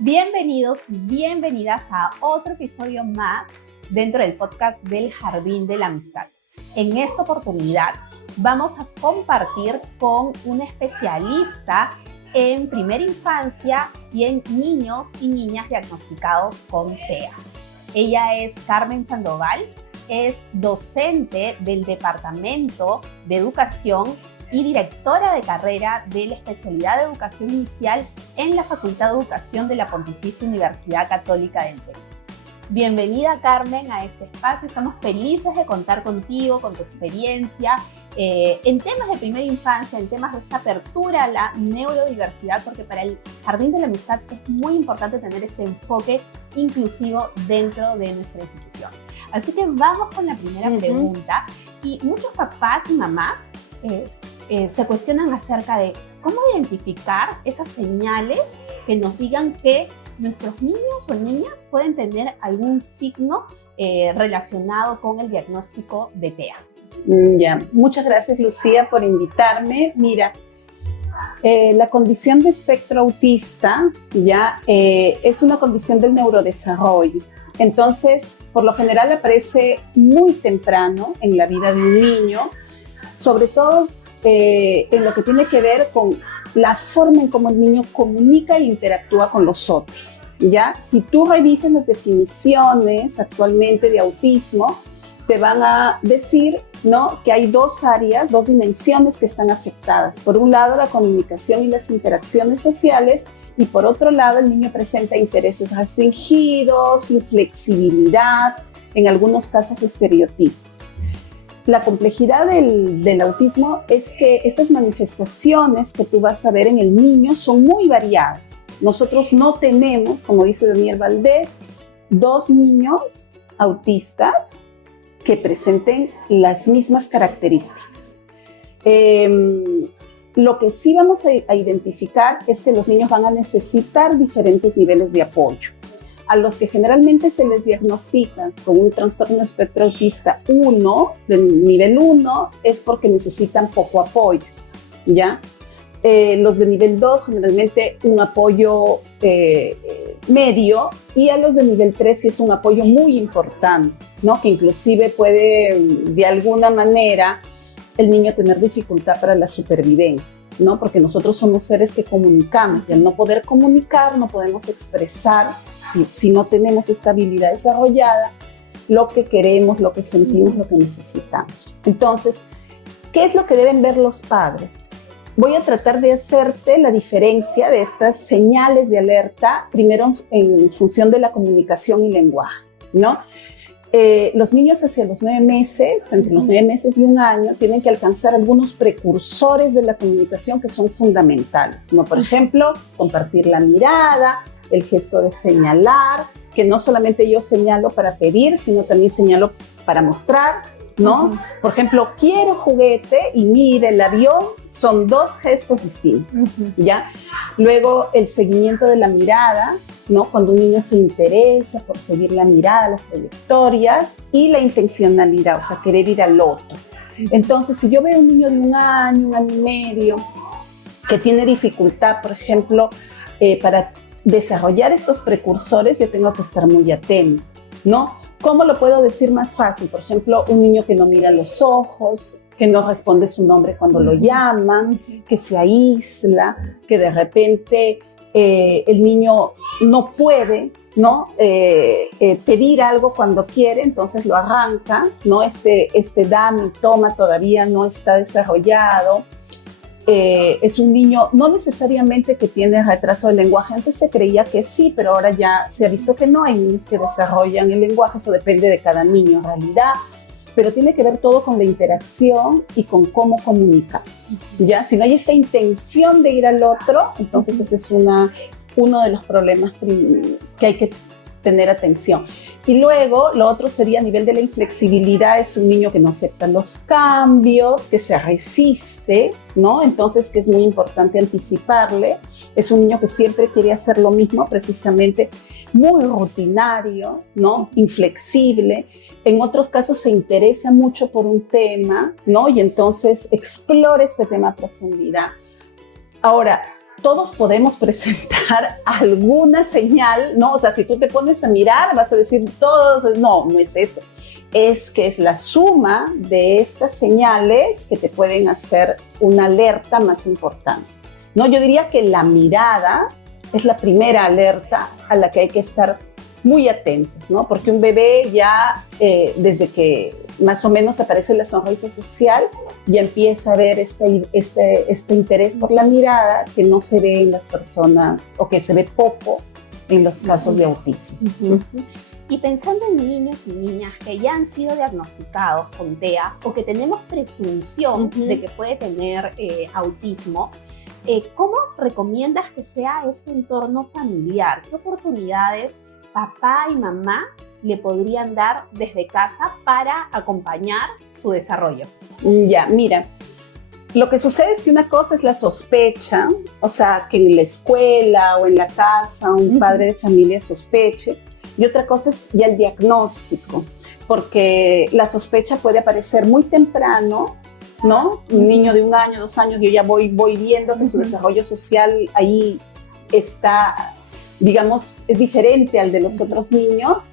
Bienvenidos y bienvenidas a otro episodio más dentro del podcast del Jardín de la Amistad. En esta oportunidad vamos a compartir con una especialista en primera infancia y en niños y niñas diagnosticados con TEA. Ella es Carmen Sandoval, es docente del Departamento de Educación y directora de carrera de la especialidad de Educación Inicial en la Facultad de Educación de la Pontificia Universidad Católica del Perú. Bienvenida, Carmen, a este espacio. Estamos felices de contar contigo, con tu experiencia en temas de primera infancia, en temas de esta apertura a la neurodiversidad, porque para el Jardín de la Amistad es muy importante tener este enfoque inclusivo dentro de nuestra institución. Así que vamos con la primera pregunta. Y muchos papás y mamás se cuestionan acerca de cómo identificar esas señales que nos digan que nuestros niños o niñas pueden tener algún signo relacionado con el diagnóstico de TEA. Ya, muchas gracias, Lucía, por invitarme. Mira, la condición de espectro autista ya es una condición del neurodesarrollo. Entonces, por lo general aparece muy temprano en la vida de un niño, sobre todo en lo que tiene que ver con la forma en cómo el niño comunica e interactúa con los otros. ¿Ya? Si tú revisas las definiciones actualmente de autismo, te van a decir, ¿no?, que hay dos áreas, dos dimensiones que están afectadas. Por un lado, la comunicación y las interacciones sociales, y por otro lado, el niño presenta intereses restringidos, inflexibilidad, en algunos casos estereotipos. La complejidad del autismo es que estas manifestaciones que tú vas a ver en el niño son muy variadas. Nosotros no tenemos, como dice Daniel Valdés, dos niños autistas que presenten las mismas características. Lo que sí vamos a identificar es que los niños van a necesitar diferentes niveles de apoyo. A los que generalmente se les diagnostica con un trastorno espectro autista 1, de nivel 1, es porque necesitan poco apoyo, ¿ya? Los de nivel 2 generalmente un apoyo medio, y a los de nivel 3 sí es un apoyo muy importante, ¿no? Que inclusive puede de alguna manera el niño tener dificultad para la supervivencia, ¿no? Porque nosotros somos seres que comunicamos, y al no poder comunicar no podemos expresar, si no tenemos esta habilidad desarrollada, lo que queremos, lo que sentimos, lo que necesitamos. Entonces, ¿qué es lo que deben ver los padres? Voy a tratar de hacerte la diferencia de estas señales de alerta, primero en función de la comunicación y lenguaje, ¿no? Los niños hacia los 9 meses, entre los 9 meses y un año, tienen que alcanzar algunos precursores de la comunicación que son fundamentales, como por ejemplo, compartir la mirada, el gesto de señalar, que no solamente yo señalo para pedir, sino también señalo para mostrar, ¿no? Por ejemplo, quiero juguete y mire el avión, son dos gestos distintos, ¿ya? Luego, el seguimiento de la mirada, ¿no? Cuando un niño se interesa por seguir la mirada, las trayectorias, y la intencionalidad, o sea, querer ir al otro. Entonces, si yo veo un niño de un año y medio, que tiene dificultad, por ejemplo, para desarrollar estos precursores, yo tengo que estar muy atento, ¿no? ¿Cómo lo puedo decir más fácil? Por ejemplo, un niño que no mira los ojos, que no responde su nombre cuando lo llaman, que se aísla, que de repente el niño no puede, ¿no? Pedir algo cuando quiere, entonces lo arranca, ¿no? Este dame y toma todavía no está desarrollado. Es un niño no necesariamente que tiene retraso del lenguaje. Antes se creía que sí, pero ahora ya se ha visto que no. Hay niños que desarrollan el lenguaje, eso depende de cada niño en realidad, pero tiene que ver todo con la interacción y con cómo comunicamos, ¿ya? Si no hay esta intención de ir al otro, entonces ese es uno de los problemas que hay que tener atención. Y luego, lo otro sería a nivel de la inflexibilidad, es un niño que no acepta los cambios, que se resiste, ¿no? Entonces, que es muy importante anticiparle. Es un niño que siempre quiere hacer lo mismo, precisamente muy rutinario, ¿no? Inflexible. En otros casos se interesa mucho por un tema, ¿no? Y entonces explora este tema a profundidad. Ahora, todos podemos presentar alguna señal, ¿no? O sea, si tú te pones a mirar, vas a decir todos, no, no es eso. Es que es la suma de estas señales que te pueden hacer una alerta más importante, ¿no? Yo diría que la mirada es la primera alerta a la que hay que estar muy atentos, ¿no? Porque un bebé ya, desde que más o menos aparece la sonrisa social, ya empieza a ver este interés por la mirada que no se ve en las personas, o que se ve poco en los casos de autismo. Y pensando en niños y niñas que ya han sido diagnosticados con TEA o que tenemos presunción de que puede tener autismo, ¿cómo recomiendas que sea este entorno familiar? ¿Qué oportunidades papá y mamá le podrían dar desde casa para acompañar su desarrollo? Ya, mira, lo que sucede es que una cosa es la sospecha, o sea, que en la escuela o en la casa un padre de familia sospeche, y otra cosa es ya el diagnóstico, porque la sospecha puede aparecer muy temprano, ¿no? Un niño de 1 año, 2 años, yo ya voy viendo que su desarrollo social ahí está, digamos, es diferente al de los otros niños,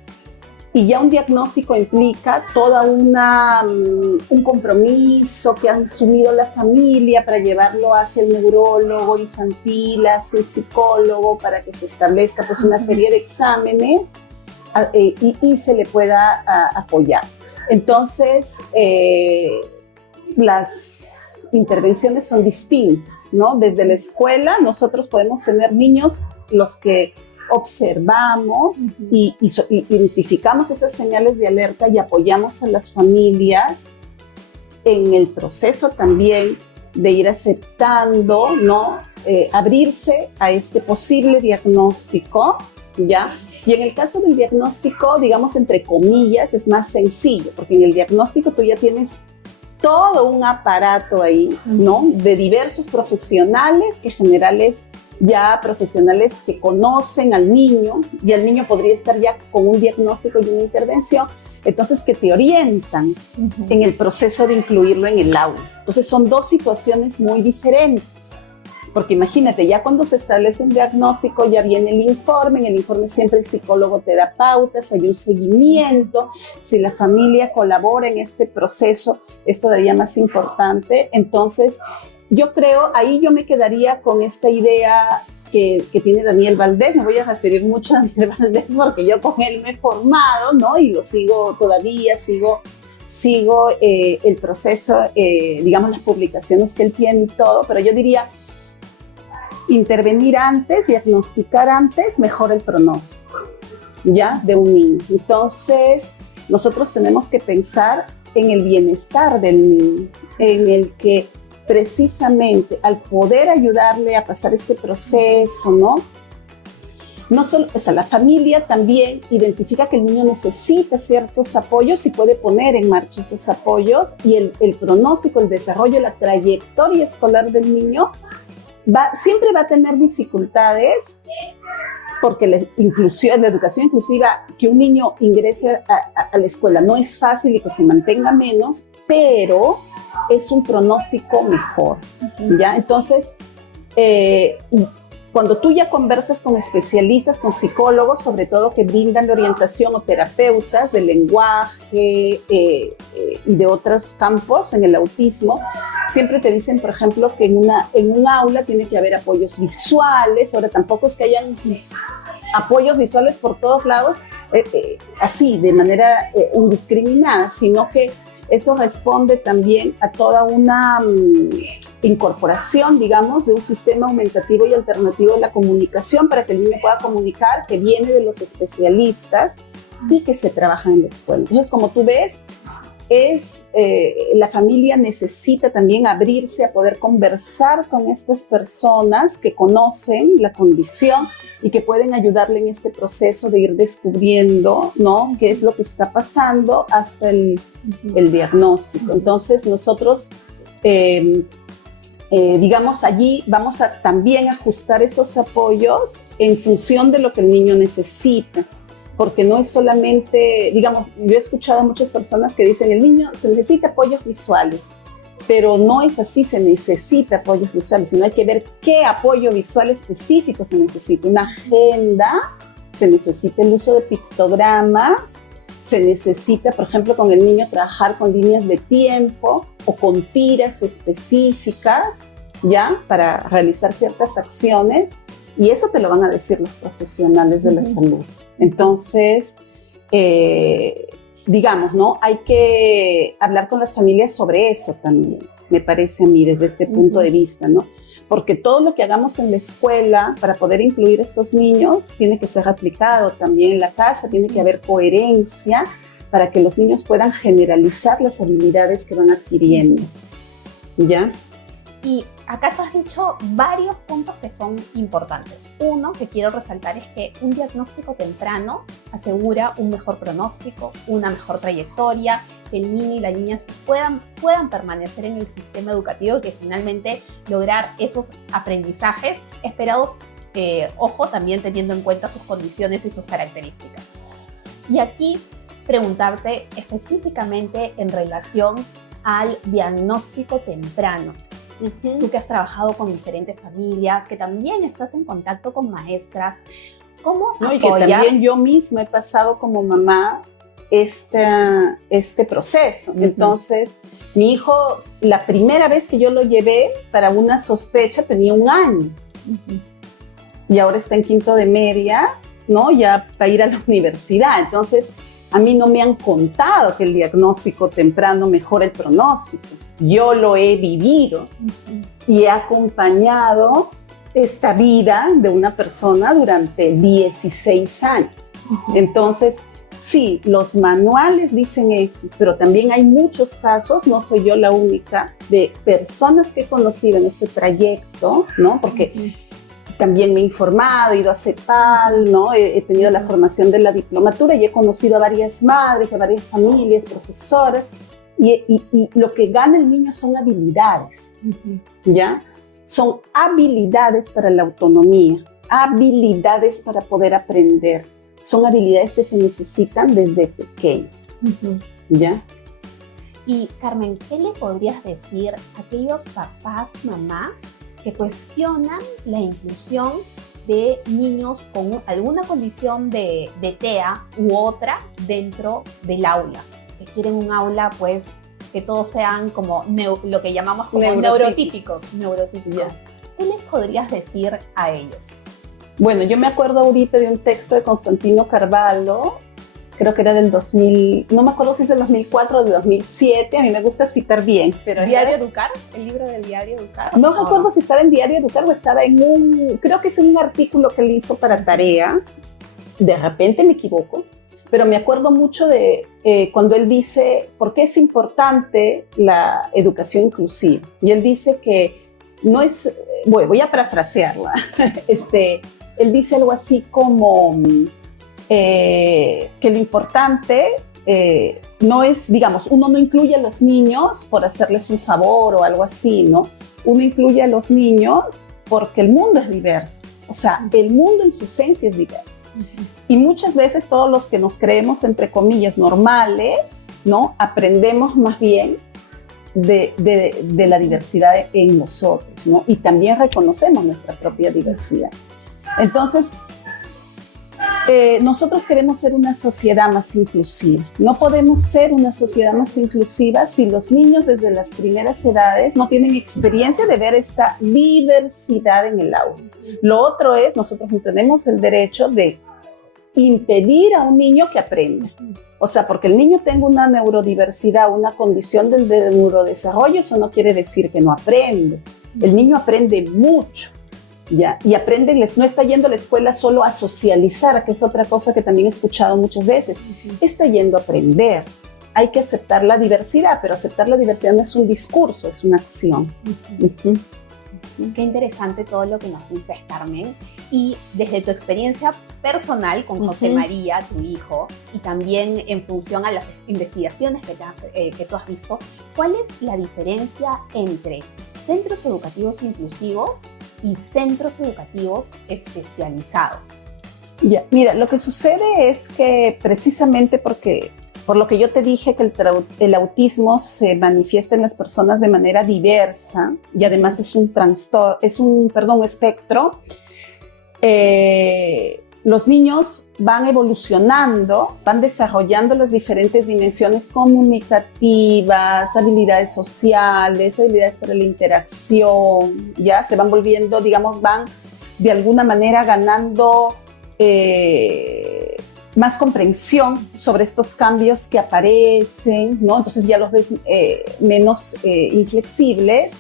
y ya un diagnóstico implica toda un compromiso que han asumido la familia para llevarlo hacia el neurólogo infantil, hacia el psicólogo, para que se establezca pues una serie de exámenes y se le pueda apoyar. Entonces, las intervenciones son distintas, ¿no? Desde la escuela nosotros podemos tener niños los que observamos y identificamos esas señales de alerta y apoyamos a las familias en el proceso también de ir aceptando, ¿no? Abrirse a este posible diagnóstico, ¿ya? Y en el caso del diagnóstico, digamos entre comillas, es más sencillo, porque en el diagnóstico tú ya tienes todo un aparato ahí, ¿no? De diversos profesionales, que en general es ya profesionales que conocen al niño, y el niño podría estar ya con un diagnóstico y una intervención, entonces que te orientan en el proceso de incluirlo en el aula. Entonces son dos situaciones muy diferentes, porque imagínate, ya cuando se establece un diagnóstico ya viene el informe, en el informe siempre el psicólogo terapeuta, hay un seguimiento, si la familia colabora en este proceso es todavía más importante. Entonces yo creo, ahí yo me quedaría con esta idea que tiene Daniel Valdés. Me voy a referir mucho a Daniel Valdés porque yo con él me he formado, ¿no? Y lo sigo todavía, sigo el proceso, digamos, las publicaciones que él tiene y todo, pero yo diría, intervenir antes, diagnosticar antes, mejora el pronóstico, ¿ya? De un niño. Entonces, nosotros tenemos que pensar en el bienestar del niño, en el que precisamente al poder ayudarle a pasar este proceso, ¿no? No solo, o sea, la familia también identifica que el niño necesita ciertos apoyos y puede poner en marcha esos apoyos, y el pronóstico, el desarrollo, la trayectoria escolar del niño siempre va a tener dificultades, porque la educación inclusiva, que un niño ingrese a la escuela no es fácil y que se mantenga menos, pero es un pronóstico mejor, ¿ya? Entonces, cuando tú ya conversas con especialistas, con psicólogos, sobre todo que brindan la orientación, o terapeutas del lenguaje y de otros campos en el autismo, siempre te dicen, por ejemplo, que en un aula tiene que haber apoyos visuales. Ahora, tampoco es que hayan apoyos visuales por todos lados, así, de manera indiscriminada, sino que eso responde también a toda una incorporación, digamos, de un sistema aumentativo y alternativo de la comunicación, para que el niño pueda comunicar, que viene de los especialistas y que se trabaja en la escuela. Entonces, como tú ves, la familia necesita también abrirse a poder conversar con estas personas que conocen la condición y que pueden ayudarle en este proceso de ir descubriendo, ¿no?, qué es lo que está pasando hasta el diagnóstico. Entonces nosotros, digamos, allí vamos a también ajustar esos apoyos en función de lo que el niño necesita. Porque no es solamente, digamos, yo he escuchado a muchas personas que dicen, el niño se necesita apoyos visuales, pero no es así, se necesita apoyos visuales, sino hay que ver qué apoyo visual específico se necesita. Una agenda, se necesita el uso de pictogramas, se necesita, por ejemplo, con el niño trabajar con líneas de tiempo o con tiras específicas, ¿ya? Para realizar ciertas acciones, y eso te lo van a decir los profesionales de la salud. Entonces, digamos, ¿no? Hay que hablar con las familias sobre eso también, me parece a mí, desde este punto de vista, ¿no? Porque todo lo que hagamos en la escuela para poder incluir a estos niños tiene que ser aplicado también en la casa, tiene que haber coherencia para que los niños puedan generalizar las habilidades que van adquiriendo, ¿ya? Y acá tú has dicho varios puntos que son importantes. Uno que quiero resaltar es que un diagnóstico temprano asegura un mejor pronóstico, una mejor trayectoria, que el niño y la niña puedan permanecer en el sistema educativo y que finalmente lograr esos aprendizajes esperados, ojo, también teniendo en cuenta sus condiciones y sus características. Y aquí preguntarte específicamente en relación al diagnóstico temprano. Tú que has trabajado con diferentes familias, que también estás en contacto con maestras, ¿cómo apoyar? Y que también yo misma he pasado como mamá este proceso. Entonces, mi hijo, la primera vez que yo lo llevé para una sospecha tenía 1 año. Y ahora está en quinto de media, ¿no? Ya para ir a la universidad. Entonces, a mí no me han contado que el diagnóstico temprano mejora el pronóstico. Yo lo he vivido y he acompañado esta vida de una persona durante 16 años. Entonces, sí, los manuales dicen eso, pero también hay muchos casos, no soy yo la única, de personas que he conocido en este trayecto, ¿no? Porque también me he informado, he ido a CEPAL, ¿no? He tenido la formación de la diplomatura y he conocido a varias madres, a varias familias, profesoras, y lo que gana el niño son habilidades, ¿ya? Son habilidades para la autonomía, habilidades para poder aprender. Son habilidades que se necesitan desde pequeños, ¿ya? Y Carmen, ¿qué le podrías decir a aquellos papás, mamás que cuestionan la inclusión de niños con alguna condición de TEA u otra dentro del aula? Que quieren un aula, pues, que todos sean como lo que llamamos como neurotípicos. Yeah. ¿Qué les podrías decir a ellos? Bueno, yo me acuerdo ahorita de un texto de Constantino Carvalho, creo que era del 2000, no me acuerdo si es del 2004 o del 2007, a mí me gusta citar bien. Pero ¿Diario Educar? ¿El libro del Diario Educar? No recuerdo si estaba en Diario Educar o estaba en creo que es en un artículo que él hizo para tarea, de repente me equivoco, pero me acuerdo mucho de cuando él dice por qué es importante la educación inclusiva. Y él dice que no es, bueno, voy a parafrasearla, él dice algo así como que lo importante no es, digamos, uno no incluye a los niños por hacerles un favor o algo así, ¿no? Uno incluye a los niños porque el mundo es diverso. O sea, el mundo en su esencia es diverso. Y muchas veces todos los que nos creemos, entre comillas, normales, ¿no? Aprendemos más bien de la diversidad en nosotros, ¿no? Y también reconocemos nuestra propia diversidad. Entonces, nosotros queremos ser una sociedad más inclusiva. No podemos ser una sociedad más inclusiva si los niños desde las primeras edades no tienen experiencia de ver esta diversidad en el aula. Lo otro es, nosotros no tenemos el derecho de impedir a un niño que aprenda. O sea, porque el niño tenga una neurodiversidad, una condición del neurodesarrollo, eso no quiere decir que no aprende. El niño aprende mucho. ¿Ya? Y aprende, no está yendo a la escuela solo a socializar, que es otra cosa que también he escuchado muchas veces. Está yendo a aprender. Hay que aceptar la diversidad, pero aceptar la diversidad no es un discurso, es una acción. Qué interesante todo lo que nos dices, Carmen. Y desde tu experiencia personal con José María, tu hijo, y también en función a las investigaciones que tú has visto, ¿cuál es la diferencia entre centros educativos inclusivos y centros educativos especializados? Ya, mira, lo que sucede es que precisamente porque Por lo que yo te dije que el autismo se manifiesta en las personas de manera diversa y además es un espectro. Los niños van evolucionando, van desarrollando las diferentes dimensiones comunicativas, habilidades sociales, habilidades para la interacción, ya se van volviendo, digamos, van de alguna manera ganando más comprensión sobre estos cambios que aparecen, ¿no? Entonces ya los ves menos inflexibles,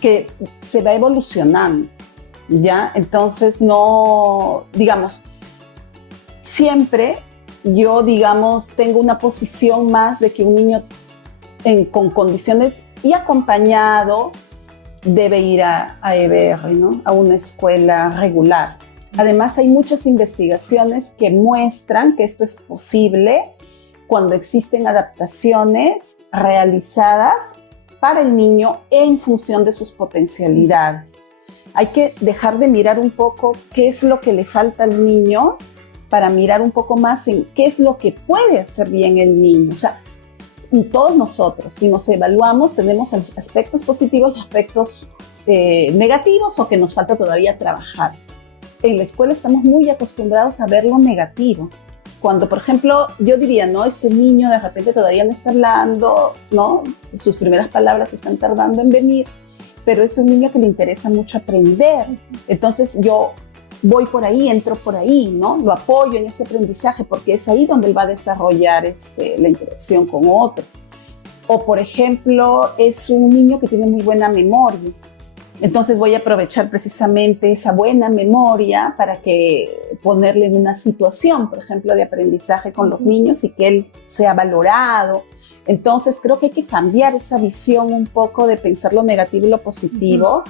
que se va evolucionando. ¿Ya? Entonces no, digamos, siempre yo, digamos, tengo una posición más de que un niño con condiciones y acompañado debe ir a EBR, ¿no? A una escuela regular. Además, hay muchas investigaciones que muestran que esto es posible cuando existen adaptaciones realizadas para el niño en función de sus potencialidades. Hay que dejar de mirar un poco qué es lo que le falta al niño para mirar un poco más en qué es lo que puede hacer bien el niño. O sea, todos nosotros, si nos evaluamos, tenemos aspectos positivos y aspectos negativos o que nos falta todavía trabajar. En la escuela estamos muy acostumbrados a ver lo negativo. Cuando, por ejemplo, yo diría, ¿no? Este niño de repente todavía no está hablando, ¿no? Sus primeras palabras están tardando en venir, pero es un niño que le interesa mucho aprender. Entonces yo voy por ahí, entro por ahí, ¿no? Lo apoyo en ese aprendizaje porque es ahí donde él va a desarrollar la interacción con otros. O, por ejemplo, es un niño que tiene muy buena memoria. Entonces voy a aprovechar precisamente esa buena memoria para ponerle en una situación, por ejemplo, de aprendizaje con los niños y que él sea valorado. Entonces creo que hay que cambiar esa visión un poco de pensar lo negativo y lo positivo.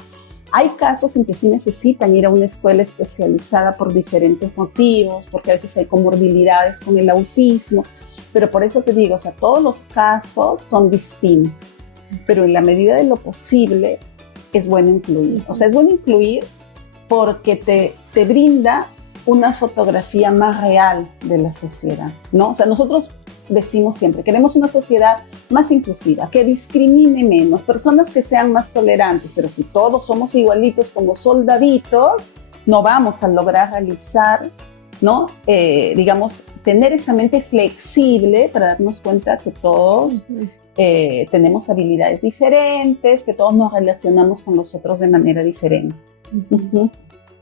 Hay casos en que sí necesitan ir a una escuela especializada por diferentes motivos, porque a veces hay comorbilidades con el autismo, pero por eso te digo, o sea, todos los casos son distintos, pero en la medida de lo posible es bueno incluir. O sea, es bueno incluir porque te brinda una fotografía más real de la sociedad, ¿no? O sea, nosotros decimos siempre, queremos una sociedad más inclusiva, que discrimine menos, personas que sean más tolerantes, pero si todos somos igualitos como soldaditos, no vamos a lograr realizar, ¿no? Digamos, tener esa mente flexible para darnos cuenta que todos tenemos habilidades diferentes, que todos nos relacionamos con los otros de manera diferente.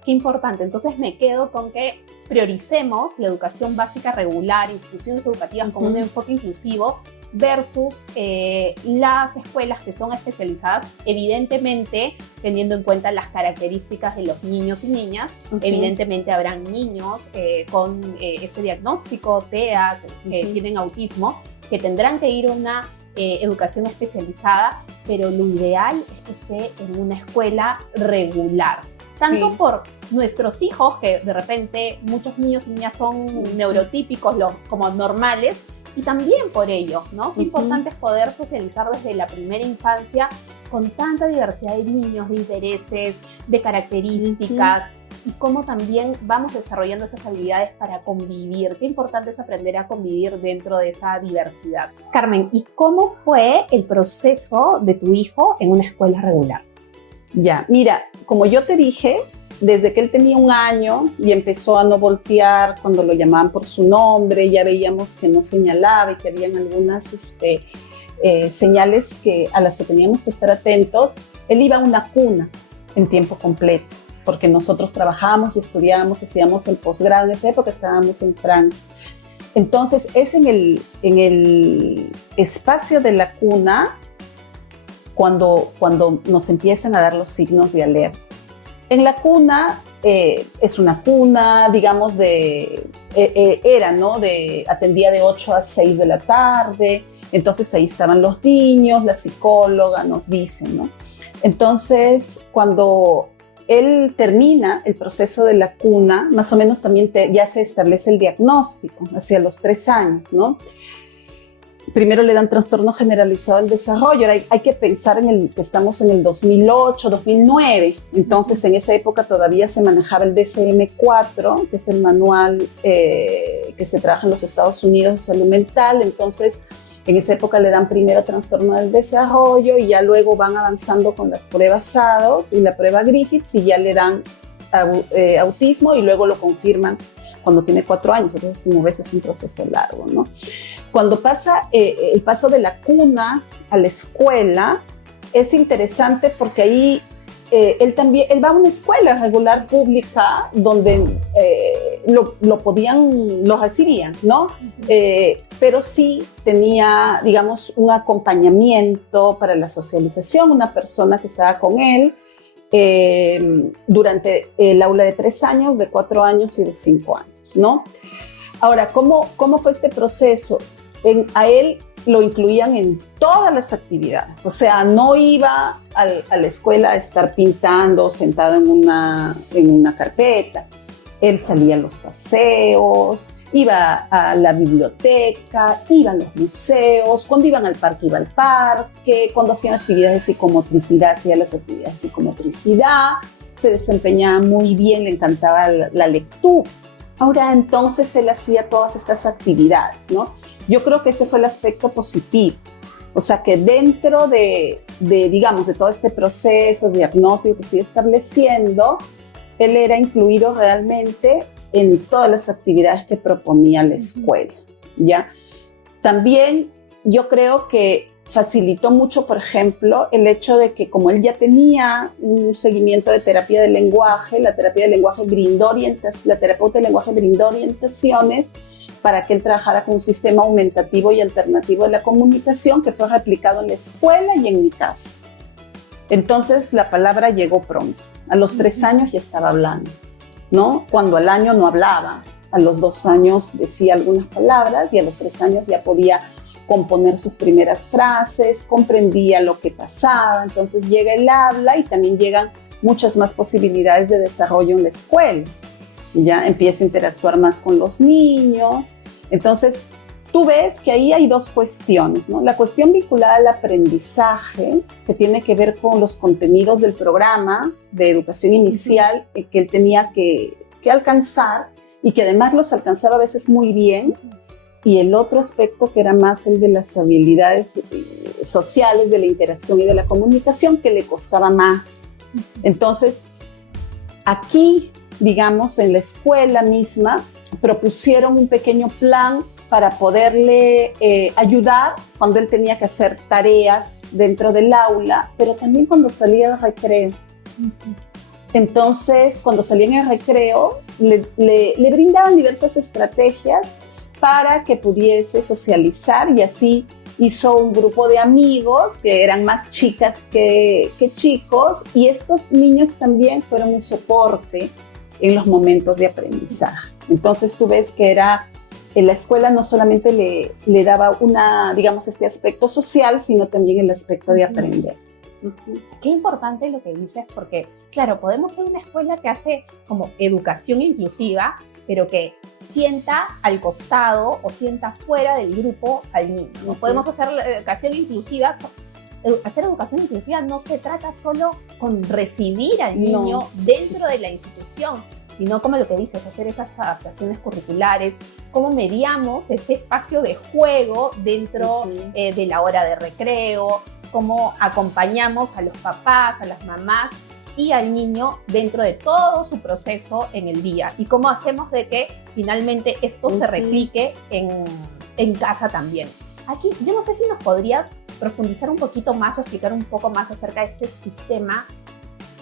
Qué importante. Entonces me quedo con que prioricemos la educación básica regular, instituciones educativas con un enfoque inclusivo versus las escuelas que son especializadas, evidentemente teniendo en cuenta las características de los niños y niñas. Evidentemente habrán niños con este diagnóstico TEA, que tienen autismo, que tendrán que ir a una educación especializada, pero lo ideal es que esté en una escuela regular. Tanto por nuestros hijos, que de repente muchos niños y niñas son neurotípicos, como normales, y también por ellos, ¿no? Qué importante es poder socializar desde la primera infancia con tanta diversidad de niños, de intereses, de características, y cómo también vamos desarrollando esas habilidades para convivir. Qué importante es aprender a convivir dentro de esa diversidad. Carmen, ¿y cómo fue el proceso de tu hijo en una escuela regular? Ya, mira, como yo te dije, desde que él tenía 1 año y empezó a no voltear cuando lo llamaban por su nombre, ya veíamos que no señalaba y que habían algunas señales a las que teníamos que estar atentos. Él iba a una cuna en tiempo completo, porque nosotros trabajábamos y estudiábamos, hacíamos el posgrado. En esa época estábamos en Francia. Entonces es en el espacio de la cuna cuando nos empiezan a dar los signos de alerta. En la cuna es una cuna, digamos, ¿no? Atendía de 8 a 6 de la tarde, entonces ahí estaban los niños, la psicóloga nos dice, ¿no? Entonces, cuando él termina el proceso de la cuna, más o menos también ya se establece el diagnóstico hacia los 3 años, ¿no? primero le dan trastorno generalizado del desarrollo. Ahora hay que pensar que estamos en el 2008, 2009. Entonces, en esa época todavía se manejaba el DSM-4, que es el manual que se trabaja en los Estados Unidos de salud mental. Entonces, en esa época le dan primero trastorno del desarrollo y ya luego van avanzando con las pruebas SADOS y la prueba Griffiths y ya le dan autismo y luego lo confirman cuando tiene 4 años. Entonces, como ves, es un proceso largo, ¿no? Cuando pasa el paso de la cuna a la escuela, es interesante porque ahí él va a una escuela regular pública donde lo recibían, ¿no? Pero sí tenía, digamos, un acompañamiento para la socialización, una persona que estaba con él durante el aula de 3 años, de 4 años y de 5 años, ¿no? Ahora, ¿cómo fue este proceso? A él lo incluían en todas las actividades, o sea, no iba a la escuela a estar pintando sentado en una carpeta. Él salía a los paseos, iba a la biblioteca, iba a los museos, cuando iban al parque iba al parque, cuando hacían actividades de psicomotricidad, hacía las actividades de psicomotricidad, se desempeñaba muy bien, le encantaba la lectura. Ahora, entonces, él hacía todas estas actividades, ¿no? Yo creo que ese fue el aspecto positivo. O sea, que dentro digamos, de todo este proceso diagnóstico que sigue estableciendo, él era incluido realmente en todas las actividades que proponía la escuela, ¿ya? También yo creo que facilitó mucho, por ejemplo, el hecho de que como él ya tenía un seguimiento de terapia del lenguaje, la terapia del lenguaje la terapeuta del lenguaje brindó orientaciones para que él trabajara con un sistema aumentativo y alternativo de la comunicación que fue replicado en la escuela y en mi casa. Entonces la palabra llegó pronto. A los 3 años ya estaba hablando, ¿no? Cuando al año no hablaba, a los 2 años decía algunas palabras y a los 3 años ya podía componer sus primeras frases, comprendía lo que pasaba. Entonces llega el habla y también llegan muchas más posibilidades de desarrollo en la escuela. Ya empieza a interactuar más con los niños. Entonces, tú ves que ahí hay 2 cuestiones, ¿no? La cuestión vinculada al aprendizaje, que tiene que ver con los contenidos del programa de educación inicial que él tenía que alcanzar y que además los alcanzaba a veces muy bien. Y el otro aspecto que era más el de las habilidades sociales, de la interacción y de la comunicación, que le costaba más. Entonces, aquí, digamos, en la escuela misma, propusieron un pequeño plan para poderle ayudar cuando él tenía que hacer tareas dentro del aula, pero también cuando salía del recreo. Entonces, cuando salía en el recreo, le brindaban diversas estrategias para que pudiese socializar y así hizo un grupo de amigos que eran más chicas que chicos y estos niños también fueron un soporte en los momentos de aprendizaje. Entonces tú ves que en la escuela no solamente le daba digamos, este aspecto social, sino también el aspecto de aprender. Qué importante lo que dices, porque claro, podemos ser una escuela que hace como educación inclusiva, pero que sienta al costado o sienta fuera del grupo al niño. No podemos hacer educación inclusiva. Hacer educación inclusiva no se trata solo con recibir al niño dentro de la institución, sino como lo que dices, hacer esas adaptaciones curriculares, cómo mediamos ese espacio de juego dentro de la hora de recreo, cómo acompañamos a los papás, a las mamás y al niño dentro de todo su proceso en el día y cómo hacemos de que finalmente esto se replique en casa también. Aquí yo no sé si nos podrías profundizar un poquito más o explicar un poco más acerca de este sistema.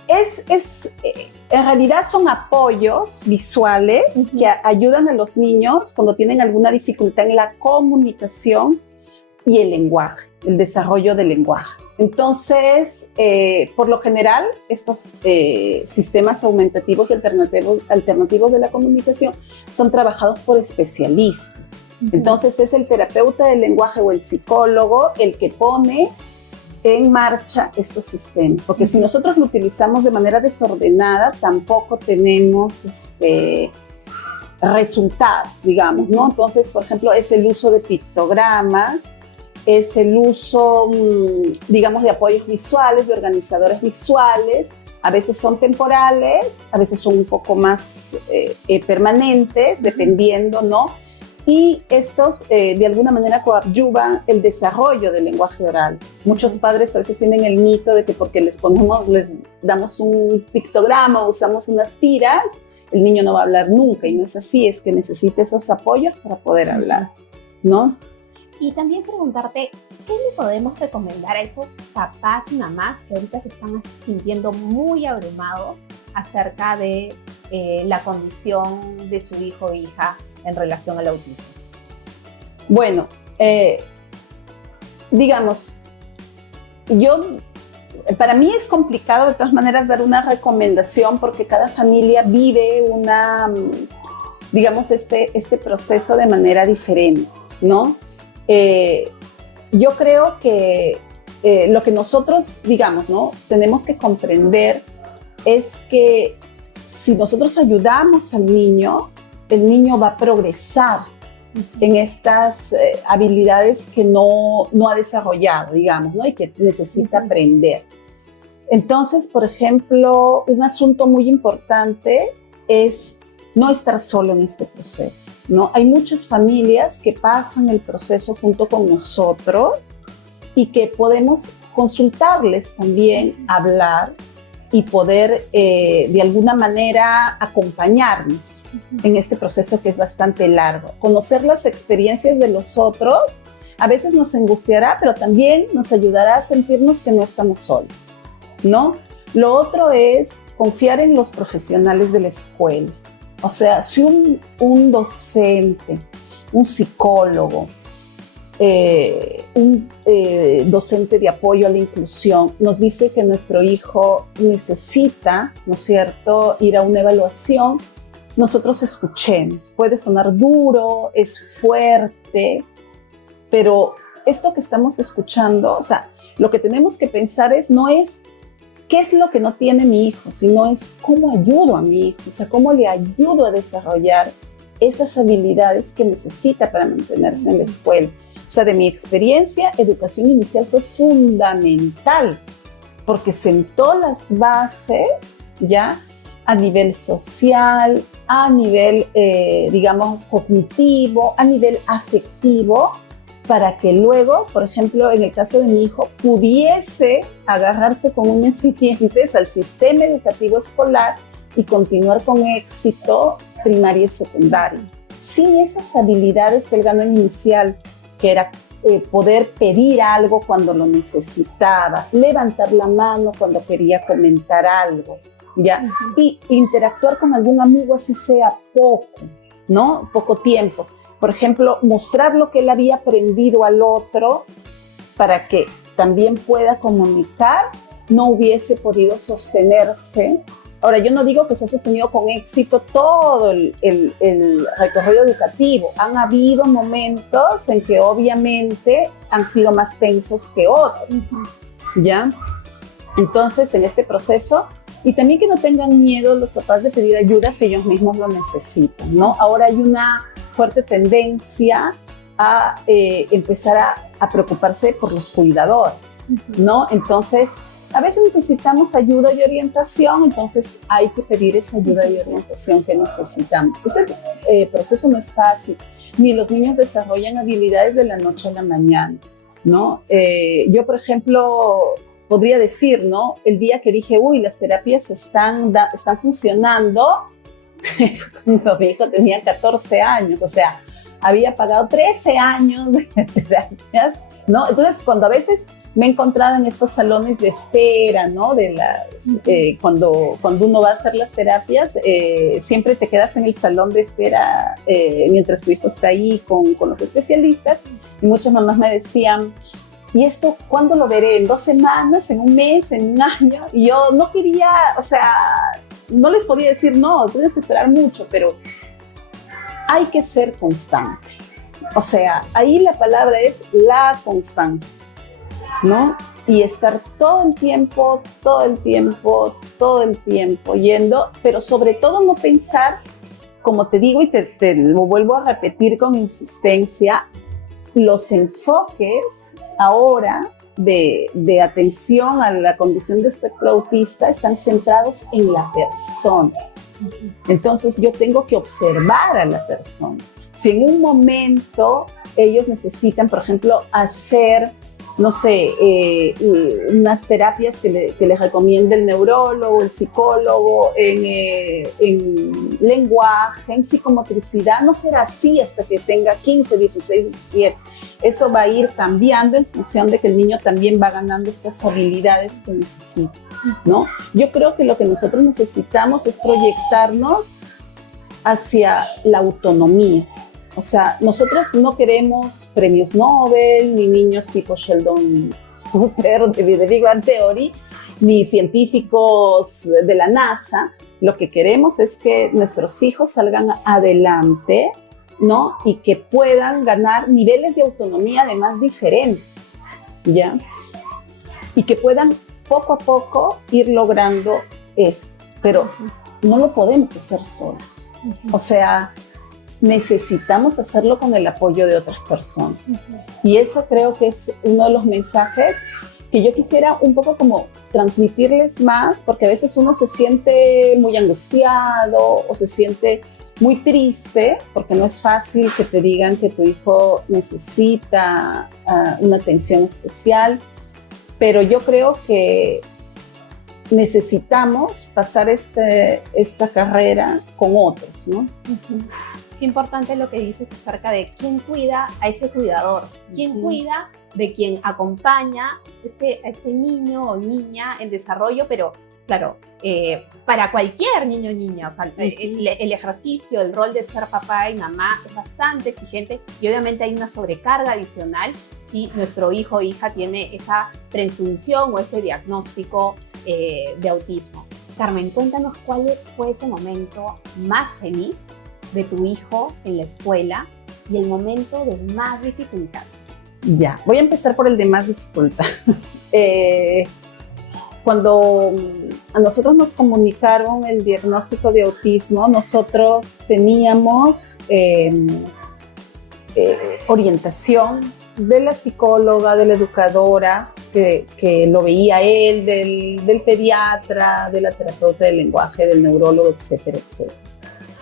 En realidad son apoyos visuales que ayudan a los niños cuando tienen alguna dificultad en la comunicación y el lenguaje, el desarrollo del lenguaje. Entonces, por lo general, estos sistemas aumentativos y alternativos de la comunicación son trabajados por especialistas. Entonces, es el terapeuta del lenguaje o el psicólogo el que pone en marcha estos sistemas. Porque si nosotros lo utilizamos de manera desordenada, tampoco tenemos resultados, digamos, ¿no? Entonces, por ejemplo, es el uso de pictogramas es el uso, digamos, de apoyos visuales, de organizadores visuales. A veces son temporales, a veces son un poco más permanentes, dependiendo, ¿no? Y estos de alguna manera coadyuvan el desarrollo del lenguaje oral. Muchos padres a veces tienen el mito de que porque les damos un pictograma o usamos unas tiras, el niño no va a hablar nunca, y no es así, es que necesita esos apoyos para poder hablar, ¿no? Y también preguntarte, ¿qué le podemos recomendar a esos papás y mamás que ahorita se están sintiendo muy abrumados acerca de la condición de su hijo o hija en relación al autismo? Bueno, digamos, para mí es complicado de todas maneras dar una recomendación porque cada familia vive digamos, este proceso de manera diferente, ¿no? Yo creo que lo que nosotros, digamos, ¿no?, tenemos que comprender es que si nosotros ayudamos al niño, el niño va a progresar en estas habilidades que no ha desarrollado, digamos, ¿no?, y que necesita aprender. Entonces, por ejemplo, un asunto muy importante es no estar solo en este proceso, ¿no? Hay muchas familias que pasan el proceso junto con nosotros y que podemos consultarles también, hablar y poder de alguna manera acompañarnos en este proceso que es bastante largo. Conocer las experiencias de los otros a veces nos angustiará, pero también nos ayudará a sentirnos que no estamos solos, ¿no? Lo otro es confiar en los profesionales de la escuela. O sea, si un docente, un psicólogo, un docente de apoyo a la inclusión nos dice que nuestro hijo necesita, ¿no es cierto?, ir a una evaluación, nosotros escuchemos. Puede sonar duro, es fuerte, pero esto que estamos escuchando, o sea, lo que tenemos que pensar no es qué es lo que no tiene mi hijo, sino es cómo ayudo a mi hijo, o sea, cómo le ayudo a desarrollar esas habilidades que necesita para mantenerse en la escuela. O sea, de mi experiencia, educación inicial fue fundamental porque sentó las bases ya a nivel social, a nivel, digamos, cognitivo, a nivel afectivo, para que luego, por ejemplo, en el caso de mi hijo, pudiese agarrarse con uñas y dientes al sistema educativo escolar y continuar con éxito primaria y secundaria. Sin esas habilidades del ganó inicial, que era poder pedir algo cuando lo necesitaba, levantar la mano cuando quería comentar algo, ¿ya? Y interactuar con algún amigo, así sea poco, ¿no? Poco tiempo. Por ejemplo, mostrar lo que él había aprendido al otro para que también pueda comunicar, no hubiese podido sostenerse. Ahora, yo no digo que se ha sostenido con éxito todo el recorrido educativo. Han habido momentos en que obviamente han sido más tensos que otros, ¿ya? Entonces, en este proceso, y también que no tengan miedo los papás de pedir ayuda si ellos mismos lo necesitan, ¿no? Ahora hay una fuerte tendencia a empezar a preocuparse por los cuidadores, ¿no? Entonces, a veces necesitamos ayuda y orientación, entonces hay que pedir esa ayuda y orientación que necesitamos. Este proceso no es fácil, ni los niños desarrollan habilidades de la noche a la mañana, ¿no? Yo, por ejemplo, podría decir, ¿no? El día que dije, uy, las terapias están funcionando, cuando mi hijo tenía 14 años, o sea, había pagado 13 años de terapias, ¿no? Entonces, cuando a veces me he encontrado en estos salones de espera, ¿no? Cuando uno va a hacer las terapias, siempre te quedas en el salón de espera mientras tu hijo está ahí con los especialistas, y muchas mamás me decían, ¿y esto cuándo lo veré? ¿En 2 semanas? ¿En un mes? ¿En un año? Y yo no quería, o sea, no les podía decir, no, tienes que esperar mucho, pero hay que ser constante. O sea, ahí la palabra es la constancia, ¿no? Y estar todo el tiempo yendo, pero sobre todo no pensar, como te digo y te lo vuelvo a repetir con insistencia, los enfoques ahora de atención a la condición de espectro autista están centrados en la persona. Entonces yo tengo que observar a la persona. Si en un momento ellos necesitan, por ejemplo, hacer, no sé, unas terapias que les recomienda el neurólogo, el psicólogo, en lenguaje, en psicomotricidad, no será así hasta que tenga 15, 16, 17. Eso va a ir cambiando en función de que el niño también va ganando estas habilidades que necesita, ¿no? Yo creo que lo que nosotros necesitamos es proyectarnos hacia la autonomía. O sea, nosotros no queremos premios Nobel, ni niños tipo Sheldon Cooper de Big Bang Theory, ni científicos de la NASA. Lo que queremos es que nuestros hijos salgan adelante, ¿no? Y que puedan ganar niveles de autonomía además diferentes, ¿ya? Y que puedan poco a poco ir logrando esto. Pero no lo podemos hacer solos. O sea, necesitamos hacerlo con el apoyo de otras personas. Y eso creo que es uno de los mensajes que yo quisiera un poco como transmitirles más, porque a veces uno se siente muy angustiado o se siente muy triste, porque no es fácil que te digan que tu hijo necesita una atención especial, pero yo creo que necesitamos pasar esta carrera con otros, ¿no? Qué importante lo que dices acerca de quién cuida a ese cuidador, quién cuida de quien acompaña a este niño o niña en desarrollo, pero claro, para cualquier niño o niña, o sea, el ejercicio, el rol de ser papá y mamá es bastante exigente y obviamente hay una sobrecarga adicional si nuestro hijo o hija tiene esa presunción o ese diagnóstico de autismo. Carmen, cuéntanos cuál fue ese momento más feliz de tu hijo en la escuela y el momento de más dificultad. Ya, voy a empezar por el de más dificultad. Cuando a nosotros nos comunicaron el diagnóstico de autismo, nosotros teníamos orientación de la psicóloga, de la educadora, que lo veía él, del pediatra, de la terapeuta del lenguaje, del neurólogo, etcétera, etcétera.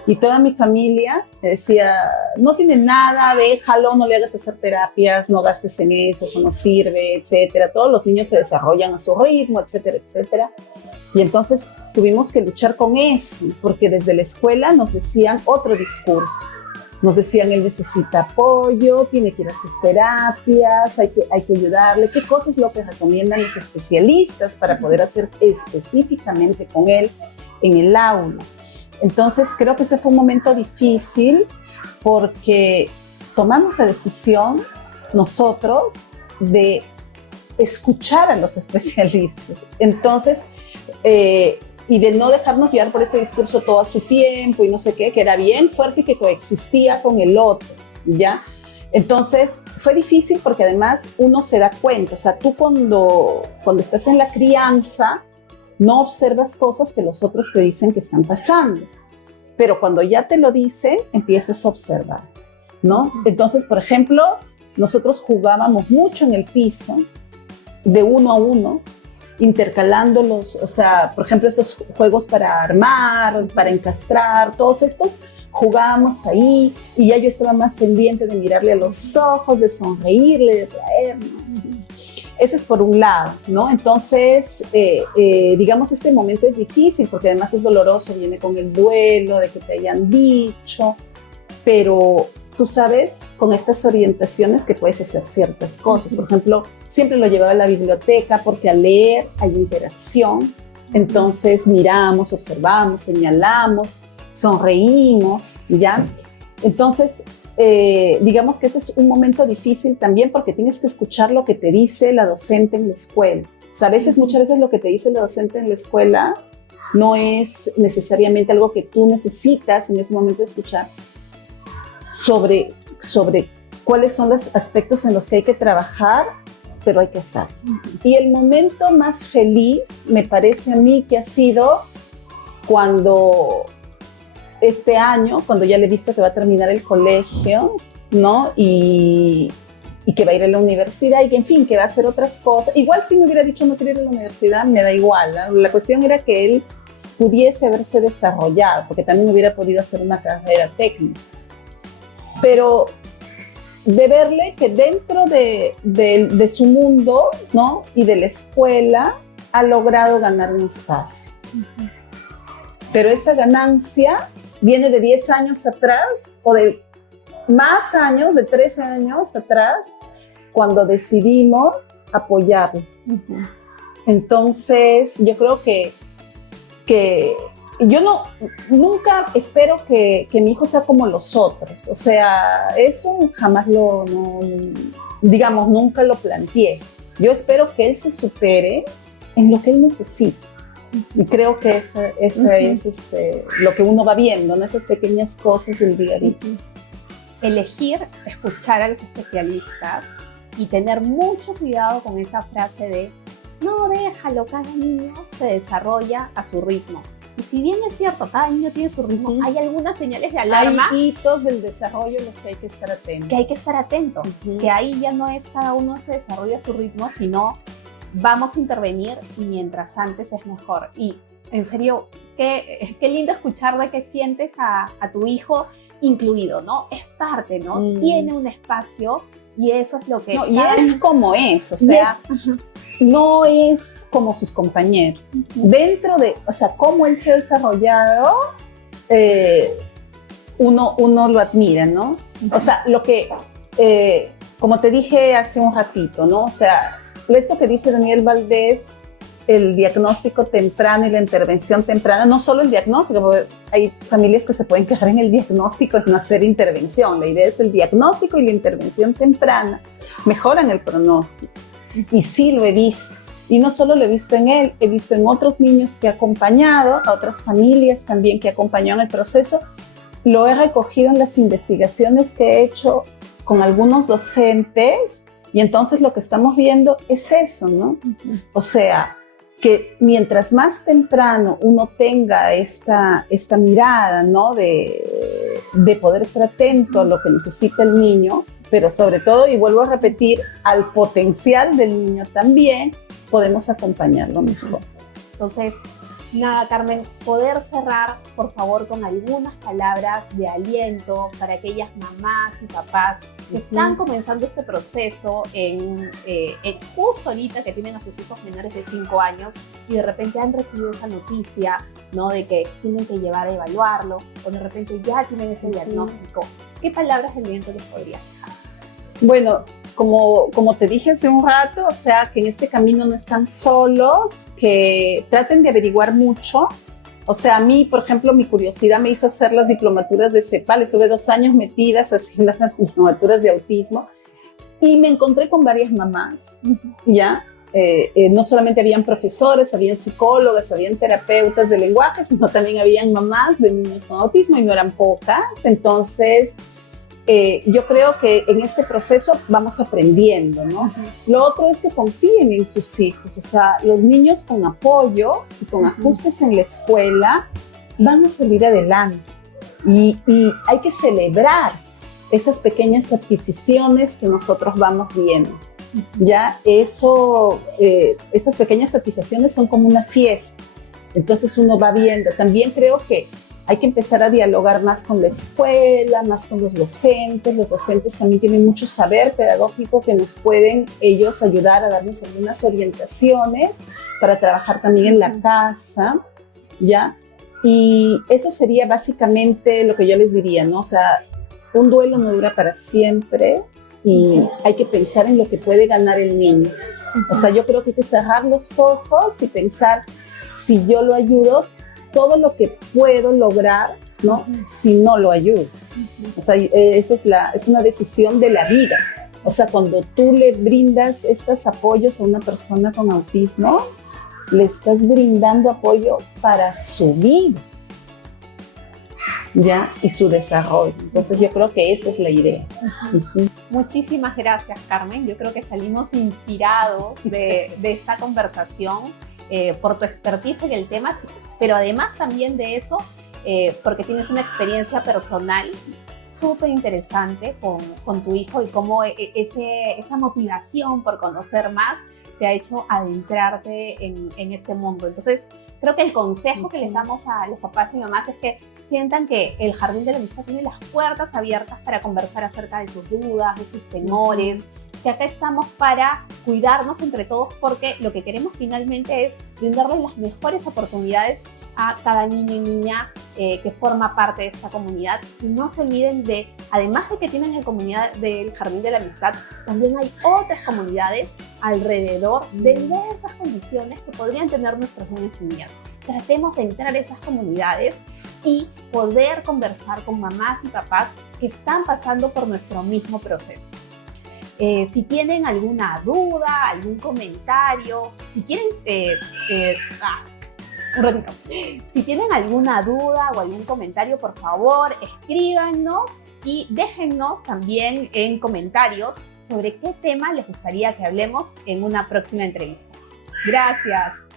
Y toda mi familia me decía, no tiene nada, déjalo, no le hagas hacer terapias, no gastes en eso no sirve, etcétera. Todos los niños se desarrollan a su ritmo, etcétera, etcétera. Y entonces tuvimos que luchar con eso, porque desde la escuela nos decían otro discurso. Nos decían, él necesita apoyo, tiene que ir a sus terapias, hay que ayudarle. ¿Qué cosa es lo que recomiendan los especialistas para poder hacer específicamente con él en el aula? Entonces creo que ese fue un momento difícil porque tomamos la decisión nosotros de escuchar a los especialistas. Entonces, y de no dejarnos llevar por este discurso todo a su tiempo y no sé qué, que era bien fuerte y que coexistía con el otro, ¿ya? Entonces fue difícil porque además uno se da cuenta, o sea, tú cuando estás en la crianza, no observas cosas que los otros te dicen que están pasando, pero cuando ya te lo dicen, empiezas a observar, ¿no? Entonces, por ejemplo, nosotros jugábamos mucho en el piso, de uno a uno, intercalándolos, o sea, por ejemplo, estos juegos para armar, para encastrar, todos estos, jugábamos ahí y ya yo estaba más pendiente de mirarle a los ojos, de sonreírle, de traernos. Eso es por un lado, ¿no? Entonces, digamos, este momento es difícil porque además es doloroso, viene con el duelo de que te hayan dicho, pero tú sabes con estas orientaciones que puedes hacer ciertas cosas. Por ejemplo, siempre lo llevaba a la biblioteca porque al leer hay interacción, entonces miramos, observamos, señalamos, sonreímos, ¿ya? Entonces, digamos que ese es un momento difícil también porque tienes que escuchar lo que te dice la docente en la escuela. O sea, muchas veces lo que te dice la docente en la escuela no es necesariamente algo que tú necesitas en ese momento de escuchar sobre cuáles son los aspectos en los que hay que trabajar, pero hay que hacer. Y el momento más feliz me parece a mí que ha sido cuando este año, cuando ya le he visto que va a terminar el colegio, ¿no? Y y que va a ir a la universidad y que, en fin, que va a hacer otras cosas. Igual si me hubiera dicho no quiero ir a la universidad, me da igual, ¿no? La cuestión era que él pudiese haberse desarrollado, porque también hubiera podido hacer una carrera técnica. Pero de verle que dentro de su mundo, ¿no? Y de la escuela ha logrado ganar un espacio. Uh-huh. Pero esa ganancia viene de 10 años atrás o de más años, de 13 años atrás, cuando decidimos apoyarlo. Uh-huh. Entonces, yo creo que yo nunca espero que mi hijo sea como los otros. O sea, eso jamás digamos, nunca lo planteé. Yo espero que él se supere en lo que él necesita. Y creo que esa uh-huh. es lo que uno va viendo, ¿no? Esas pequeñas cosas del día a día. Uh-huh. Elegir escuchar a los especialistas y tener mucho cuidado con esa frase de no, déjalo, cada niño se desarrolla a su ritmo. Y si bien es cierto, cada niño tiene su ritmo, uh-huh. hay algunas señales de alarma. Hay hitos del desarrollo en los que hay que estar atentos. Que hay que estar atentos, uh-huh. que ahí ya no es cada uno se desarrolla a su ritmo, sino vamos a intervenir y mientras antes es mejor. Y en serio, qué lindo escuchar de que sientes a tu hijo incluido, ¿no? Es parte, ¿no? Tiene un espacio y eso es lo que... No, y es como es, o sea... No es como sus compañeros. Uh-huh. Dentro de, o sea, cómo él se ha desarrollado, uno lo admira, ¿no? Uh-huh. O sea, lo que, como te dije hace un ratito, ¿no? O sea, esto que dice Daniel Valdés, el diagnóstico temprano y la intervención temprana, no solo el diagnóstico, porque hay familias que se pueden quedar en el diagnóstico y no hacer intervención. La idea es el diagnóstico y la intervención temprana mejoran el pronóstico. Y sí lo he visto, y no solo lo he visto en él, he visto en otros niños que he acompañado, a otras familias también que he acompañado en el proceso, lo he recogido en las investigaciones que he hecho con algunos docentes, y entonces lo que estamos viendo es eso, ¿no? Uh-huh. O sea, que mientras más temprano uno tenga esta mirada, ¿no? De poder estar atento a lo que necesita el niño, pero sobre todo, y vuelvo a repetir, al potencial del niño también, podemos acompañarlo mejor. Entonces, nada, Carmen, poder cerrar, por favor, con algunas palabras de aliento para aquellas mamás y papás que uh-huh. están comenzando este proceso justo ahorita que tienen a sus hijos menores de 5 años y de repente han recibido esa noticia, ¿no? De que tienen que llevar a evaluarlo o de repente ya tienen ese diagnóstico. ¿Qué palabras de aliento les podrías dejar? Bueno, como te dije hace un rato, o sea, que en este camino no están solos, que traten de averiguar mucho. O sea, a mí, por ejemplo, mi curiosidad me hizo hacer las diplomaturas de CEPAL. Estuve 2 años metidas haciendo las diplomaturas de autismo y me encontré con varias mamás, ¿ya? No solamente habían profesores, habían psicólogas, habían terapeutas de lenguaje, sino también habían mamás de niños con autismo y no eran pocas. Entonces... yo creo que en este proceso vamos aprendiendo, ¿no? Uh-huh. Lo otro es que confíen en sus hijos, o sea, los niños con apoyo y con uh-huh. ajustes en la escuela van a salir adelante y hay que celebrar esas pequeñas adquisiciones que nosotros vamos viendo. Uh-huh. Ya eso, estas pequeñas adquisiciones son como una fiesta, entonces uno va viendo. También creo que hay que empezar a dialogar más con la escuela, más con los docentes. Los docentes también tienen mucho saber pedagógico que nos pueden ellos ayudar a darnos algunas orientaciones para trabajar también en la casa, ¿ya? Y eso sería básicamente lo que yo les diría, ¿no? O sea, un duelo no dura para siempre y hay que pensar en lo que puede ganar el niño. O sea, yo creo que hay que cerrar los ojos y pensar, si yo lo ayudo, todo lo que puedo lograr, ¿no? Si no lo ayudo. O sea, esa es una decisión de la vida. O sea, cuando tú le brindas estos apoyos a una persona con autismo, le estás brindando apoyo para su vida, ¿ya? Y su desarrollo. Entonces yo creo que esa es la idea. Uh-huh. Muchísimas gracias, Carmen. Yo creo que salimos inspirados de esta conversación. Por tu expertise en el tema, pero además también de eso, porque tienes una experiencia personal súper interesante con tu hijo y cómo esa motivación por conocer más te ha hecho adentrarte en este mundo. Entonces, creo que el consejo que les damos a los papás y mamás es que sientan que el Jardín de la Amistad tiene las puertas abiertas para conversar acerca de sus dudas, de sus temores, que acá estamos para cuidarnos entre todos, porque lo que queremos finalmente es brindarles las mejores oportunidades a cada niño y niña que forma parte de esta comunidad. Y no se olviden de, además de que tienen la comunidad del Jardín de la Amistad, también hay otras comunidades alrededor de diversas condiciones que podrían tener nuestros niños y niñas. Tratemos de entrar a esas comunidades y poder conversar con mamás y papás que están pasando por nuestro mismo proceso. Si tienen alguna duda, algún comentario, si quieren... un ratito. Si tienen alguna duda o algún comentario, por favor, escríbanos y déjennos también en comentarios sobre qué tema les gustaría que hablemos en una próxima entrevista. Gracias.